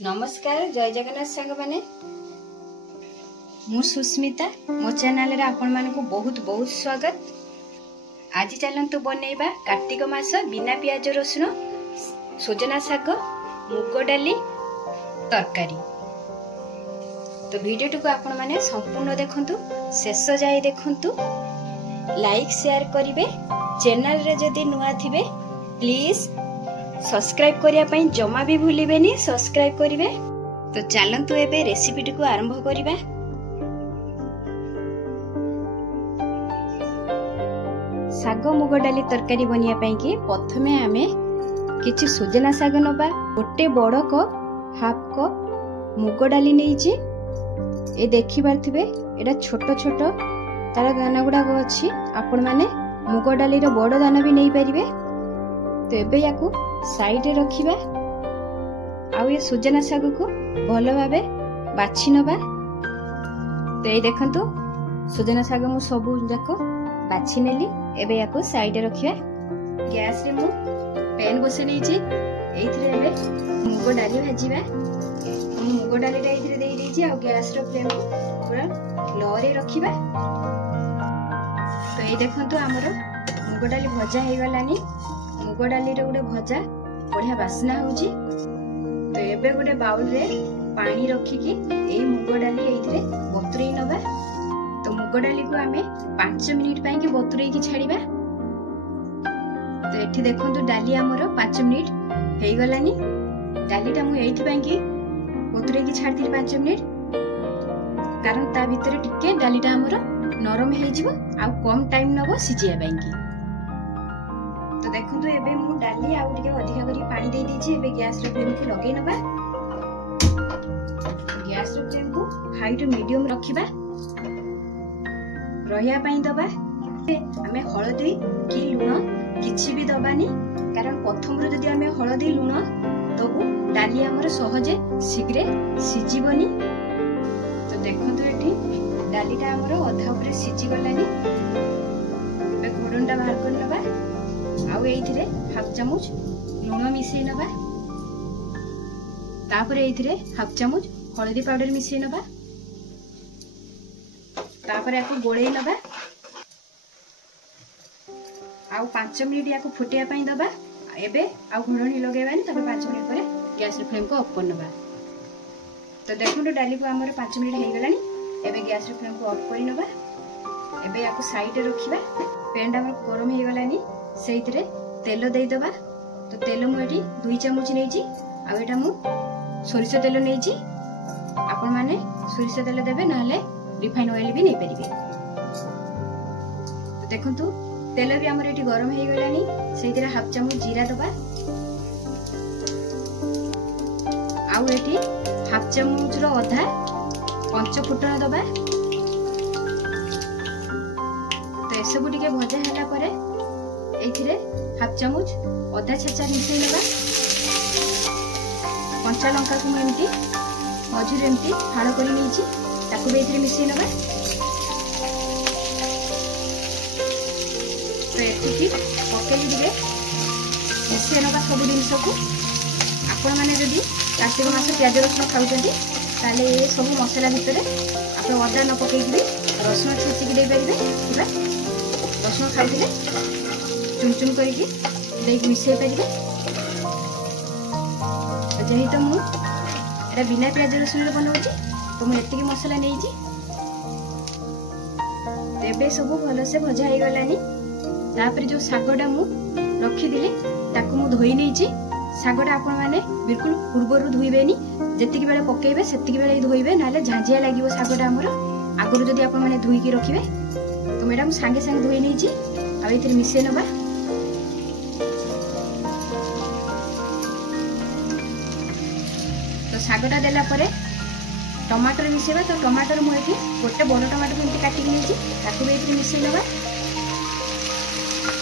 नमस्कार जय जगन्नाथ सांग माने मु सुस्मिता मो चैनल रे आपण मान को बहुत बहुत स्वागत। आज चलंतु बनैबा कार्तिक मास बिना प्याज रसुण सजना शाग मुग डाली तरकारी। तो वीडियो को आपण माने संपूर्ण देखंतु शेष जाए देखंतु लाइक शेयर करिवे। चैनल रे जदी नुआ थिबे प्लीज सब्सक्राइब करिया पई जमा भी भूलिबेनी सब्सक्राइब करिवे। तो चलंतु एबे रेसिपी को आरंभ करिबा। शाग मुग डाली तरकारी बनिया पई कि प्रथमे आमे किछि सजना शाग नबा। गोटे बड़ कप हाफ कप मुग डाली नेइछि। ए देखि पारथिबे एटा छोट छोट तार दाना गुडा अछि। आपण माने मुग डाली रो बड़ दाना भी नै परिबे। तो एबे याकू साइड रे रखिबा। आउ ये सजना शाग को भलो भाबे बाछि नबा। तो ए देखंतु सजना शाग मु सबु जाको बाछि नेली। एबे याकू साइड रे रखिबा। गैस रे मु पैन बसे नेछि। एइथरे एबे मुग डाली भाजिबा। मुग डाली रे एइथरे देई देछि। आ गैस रो फ्लेम को पूरा लो रे रखिबा। तो ए देखंतु हमरो मुग डाली भजा हे गलानी। मुग डाली रे गोटे भजा बढ़िया बास्ना होउची। तो एबे गोटे बाउल रे पानी रखिकी एई मुग डाली एइथरे बतुरई नबा। तो मुग डाली को आमे 5 मिनिट पई के बतुरई की छाड़ीबा। तो एठी देखंतु डाली हमरो 5 मिनिट हेई गलानी। डालीटा मु एइथि पई की बतुरई की छाड़ती 5 मिनिट, कारण ता भितरे टिके डालीटा हमरो नरम हेई जिवो आ कम टाइम नबो सिजिया पई की। तो देखंतु एबे मु डाली आउ टिके अधिका करी पानी दे दीची। एबे गैस रे फ्लेम को लगेई नबा। गैस रे फ्लेम को हाई टू मीडियम रखिबा। रहिया पई दबा। हमें हळदी की लूण किछि भी दबानी, कारण प्रथम रो जदी हमें हळदी लूण दबु डाली हमर सहजे शीघ्र सिजिबनी। तो देखंतु एठी डालीटा हमर अधा ऊपर सिजि गलानी। एबे घोडनटा बाहर कर नबा। आउ एइथरे हाफ चामच लूण मिसई नबा। तापर एइथरे हाफ चामच हळदी पाउडर मिसई नबा। तापर याको गोळेई नबा। आउ 5 मिनिट याको फुटिया पई दबा। एबे आउ घोडणी लगेबानी। तापर 5 मिनिट परे गैस रे फ्लेम को ऑफ कर नबा। तो देखंतु डाली को हमर 5 मिनिट हे गलानी। एबे गैस रे फ्लेम को ऑफ करि नबा। एबे याको साइड रे रखिबा। पैन टा हमर गरम हे गलानी। सेइतरे तेल देई दबा। तो तेल मु एठी 2 चमच नेइची। आ एटा मु सोरिष तेल नेइची। आपण माने सोरिष तेल देबे, नहले रिफाइन ऑयल भी नै परिबे। तो देखंतु तेल भी हमर एठी गरम हे गलानी। सेइतरे हाफ चमच जीरा दबा। आ एठी हाफ चमच रो आधा पंच फुटन दबा। तो एसबु टिके भजा होला परे एथिरे हाफ चमच अदा छेचा मिसई नबा। कंचा लंका को एमती मझुर एमती फाड़ करी नेछि। ताकू भी एथिरे मिसई नबा। तो एथिकी पकेली दिले मिसई नबा सब जिनिस को। आपण माने जदी कार्तिक मास प्याज रसुण खाउचंती ताले ए सब मसला भितरे आपण अदा न पकेई भी रसुण छेचिकी दे परिबे। किबा रसुण खाइदिले चुन चुन करके देख मिसई परिबे। जेही तो मु एटा बिना प्याज रसुण रे बनौची। तो मु एतिकी मसला नेइची। एबे सब भलो से भजा हे गलानी। तापर जो सागडा मु रखी दिले ताकू मु धोई नेइची। सागडा आपण माने बिल्कुल पूर्वरु धोइबेनी। जेतिकी बेले पकेइबे सेतिकी बेले धोइबे, नाले झांझिया लागिवो सागडा हमर। आगरु जदी आपण माने धोई की रखिबे। तो मैडम संगे संगे धोई नेइची। आ एथिरे मिसई नबा। तो सागटा देला परे टमाटर मिसेबा। तो टमाटर मु एठी गोटे बड़ टमाटर एमती काटि नेछि। ताकू भी एठी मिसई नबा।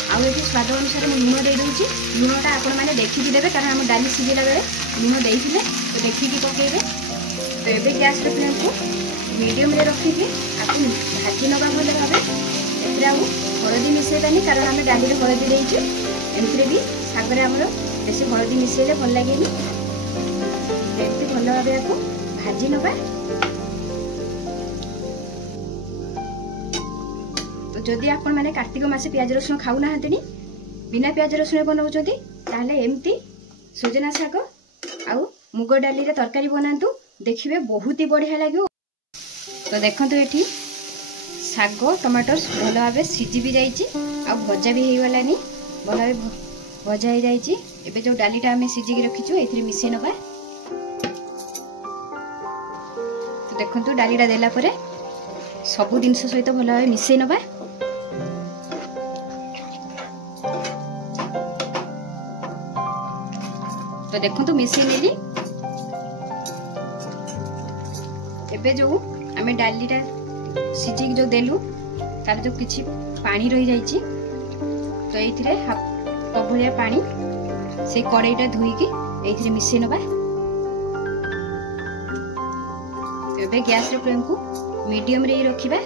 आ एठी स्वाद अनुसार मु लूण दे दोछि। लूणटा आपण माने देखि देबे, कारण हम डाली सिजेला बेले लूण देइथिले। तो देखि की पकेइबे। तो एबे गैस रे फ्लेम को मीडियम रे रखिकी आपन भाजी नबा भले भाबे। एथिरा हळदी मिसेबानी, कारण हम डाली रे हळदी देइछु। एमथिरे भी सागरे हमर बेसी हळदी मिसेले भल लागेनी। एमती भल भल भाव या भाजी नवा। तो जदि आपण माने कार्तिक मासे प्याज रसुण खाऊ ना बिना प्याज रसुण बनाउछथि ताले एमती सजना शाग आउ मुग डाली रे तरकारी बनातु, देखिबे बहुत ही बढ़िया लागियो। तो देखंतु एठी शाग टमाटर भल भाव सीझी भी जाइछि आ भजा भी हेइ गलानी, भल भाव भजा हे जाइछि। एबे जो डालीटा आमे सीझी के रखिछु एथिरे मिसै नबा। तो देखंतु डालीटा देला परे सब जिनस सहित भल भाव मिसै नबा। तो देखंतु मिसै नेली। एबे जो आमे डालीटा सीझी जो देलु तार जो किछि पानी रही जाइछि, तो एथिरे हाफ कप भलिया पानी से कड़ाईटा धोईकी एथिरे मिसै नबा। तो एबे गैस रे फ्लेम को मीडियम रे रखिबा।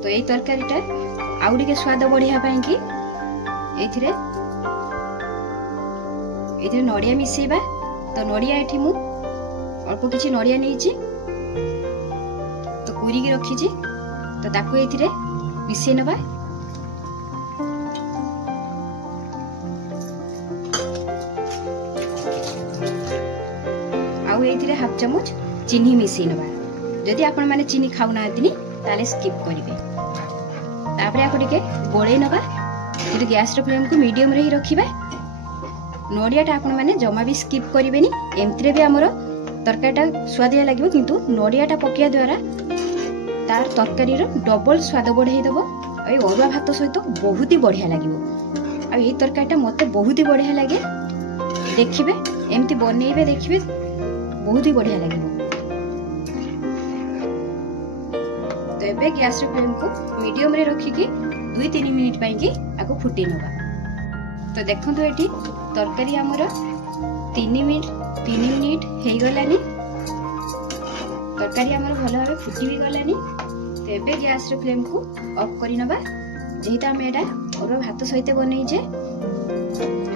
तो एई तरकारीटा आउ टिके स्वाद बढ़िया पाई कि एथिरे नड़िया मिसेबा। तो नड़िया एठी मु अल्प किछि नड़िया नेइछि, तो कुरी की रखिछि। तो ताकू एथिरे मिसै नबा। आउ एथिरे हाफ चम्मच चीनी मिसै नबा। जदि आपण माने चीनी खाउ नांतिनी ताले स्किप करिवे। तापरे आको टिके गोळै नबा। जदि गैस रे फ्लेम को मीडियम रे ही रखिबा। नड़ियाटा आपण माने जमा भी स्किप करिवेनी, एमतिरे भी हमर तरकारीटा स्वादिया लागिवो, किंतु नड़ियाटा पकिया द्वारा तार तरकारी डबल स्वाद बढ़ाई दबो। ए अरुआ भात सहित बहुत ही बढ़िया लागिवो। आ ए तरकारीटा मते बहुत ही बढ़िया लागे। देखिबे एमती बनेइबे, देखिबे बहुत ही बढ़िया लागिवो। तो एबे गैस रे फ्लेम को मीडियम रे रखिकी 2-3 मिनिट पई कि आको फुटी नबा। तो देखंतु एठी तरकारी हमर 3 मिनिट हेइ गलानी। तरकारी हमर भल भाबे फुटी भी गलानी। तो एबे गैस रे फ्लेम को ऑफ करि नबा। जेहिता हम एटा अरुआ भात सहित बनै जे,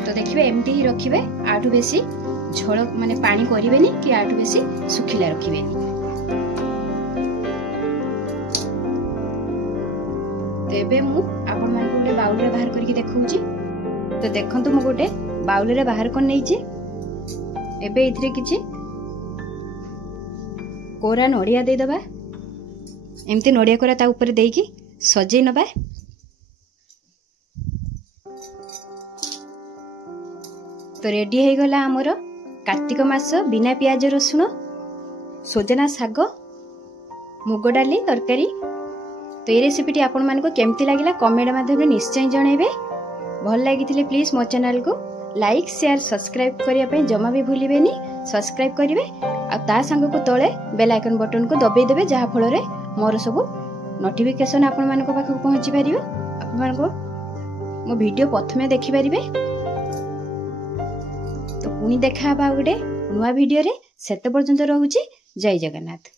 तो देखिबे एमती ही रखिबे। आठु बेसी झोल माने पानी करिवेनी कि आठु बेसी सुखिला रखिवेनी। तो एबे मु आपण मान को ले बाउल रे बाहर करके देखौची। तो देखंतु मु गोटे बाउल रे बाहर कर नै छी। एबे इथरे किछि कोरा नड़िया दे दबा। एमती नड़िया कोरा ता ऊपर देकी सजै नबा। तो रेडी हे गला हमर कार्तिक मास बिना प्याज रसुण सजना शाग मुग डाली तरकारी। तो ये रेसिपीटी आपण मानको केमती लागिला कमेंट माध्यम रे निश्चय जणाइबे। भल लागिथिले प्लीज मो चैनल को लाइक शेयर सब्सक्राइब करिया पे जमा भी भूलिबेनी। सब्सक्राइब करिवे आ ता संग को तळे बेल आइकन बटन को दबेई देबे, जहा फल रे मोर सब नोटिफिकेशन आपण मानको पाखक पहुंची परिबो। आपण मानको मो वीडियो प्रथमे देखि परिबे। तो पुनी देखा बा गोटे नुवा वीडियो रे। सेते पर्यंत रहूची। जय जगन्नाथ।